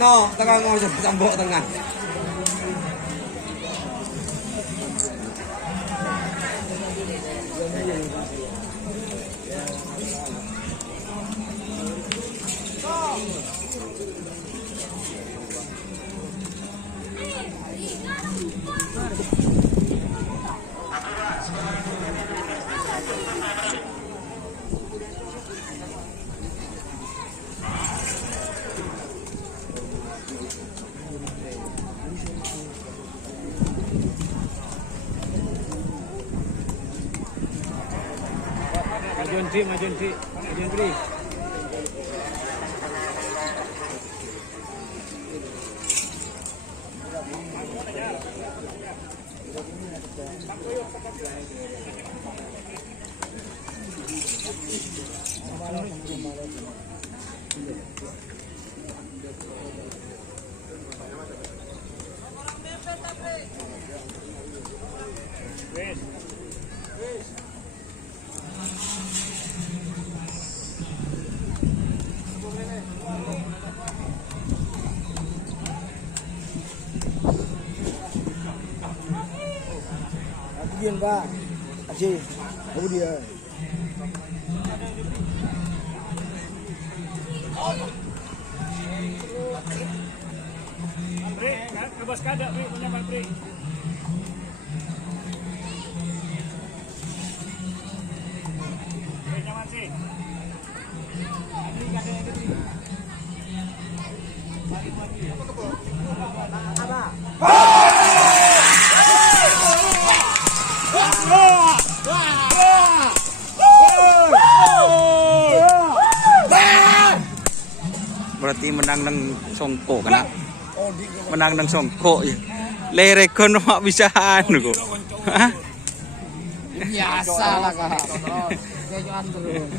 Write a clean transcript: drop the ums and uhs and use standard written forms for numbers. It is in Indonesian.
Ano, tengah ngomong sambok tengah. Majuan Tri. Kemudian Pak Aceh, kemudian Pri, ke bos kada Pri, punya Pak Pri. Pri, nyaman sih. Berarti menang nang songko kena. Menang nang songko ya. Lerekon mak bisa anu kok. Hah? biasa lah Kak. Kayak terus.